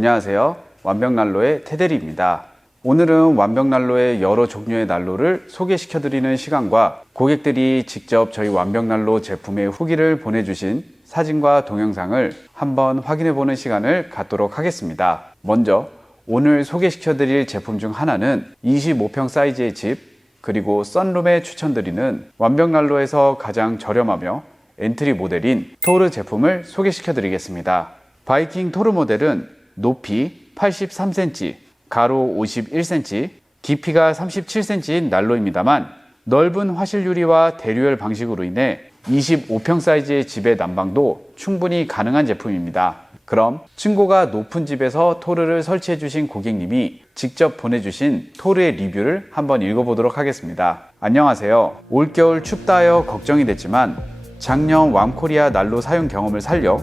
안녕하세요. 왐벽난로의 테대리입니다. 오늘은 왐벽난로의 여러 종류의 난로를 소개시켜드리는 시간과 고객들이 직접 저희 왐벽난로 제품의 후기를 보내주신 사진과 동영상을 한번 확인해보는 시간을 갖도록 하겠습니다. 먼저 오늘 소개시켜드릴 제품 중 하나는 25평 사이즈의 집, 그리고 썬룸에 추천드리는 왐벽난로에서 가장 저렴하며 엔트리 모델인 토르 제품을 소개시켜드리겠습니다. 바이킹 토르 모델은 높이 83cm, 가로 51cm, 깊이가 37cm인 난로입니다만 넓은 화실 유리와 대류열 방식으로 인해 25평 사이즈의 집의 난방도 충분히 가능한 제품입니다. 그럼 층고가 높은 집에서 토르를 설치해 주신 고객님이 직접 보내주신 토르의 리뷰를 한번 읽어보도록 하겠습니다. 안녕하세요. 올겨울 춥다 하여 걱정이 됐지만 작년 왐코리아 난로 사용 경험을 살려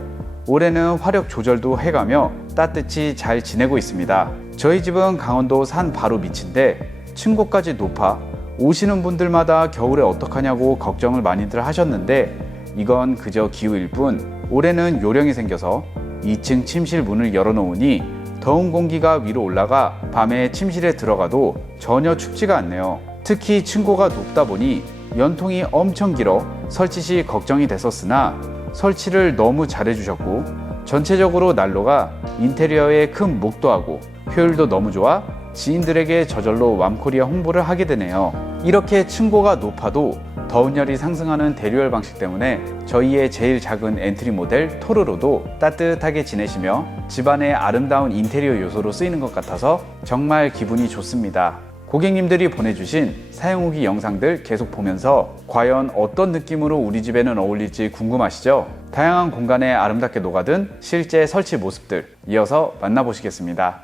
올해는 화력 조절도 해가며 따뜻히 잘 지내고 있습니다. 저희 집은 강원도 산 바로 밑인데 층고까지 높아 오시는 분들마다 겨울에 어떡하냐고 걱정을 많이들 하셨는데 이건 그저 기후일 뿐 올해는 요령이 생겨서 2층 침실 문을 열어놓으니 더운 공기가 위로 올라가 밤에 침실에 들어가도 전혀 춥지가 않네요. 특히 층고가 높다 보니 연통이 엄청 길어 설치 시 걱정이 됐었으나 설치를 너무 잘해주셨고 전체적으로 난로가 인테리어에 큰 목도하고 효율도 너무 좋아 지인들에게 저절로 왐코리아 홍보를 하게 되네요. 이렇게 층고가 높아도 더운 열이 상승하는 대류열 방식 때문에 저희의 제일 작은 엔트리 모델 토르로도 따뜻하게 지내시며 집안의 아름다운 인테리어 요소로 쓰이는 것 같아서 정말 기분이 좋습니다. 고객님들이 보내주신 사용 후기 영상들 계속 보면서 과연 어떤 느낌으로 우리 집에는 어울릴지 궁금하시죠? 다양한 공간에 아름답게 녹아든 실제 설치 모습들 이어서 만나보시겠습니다.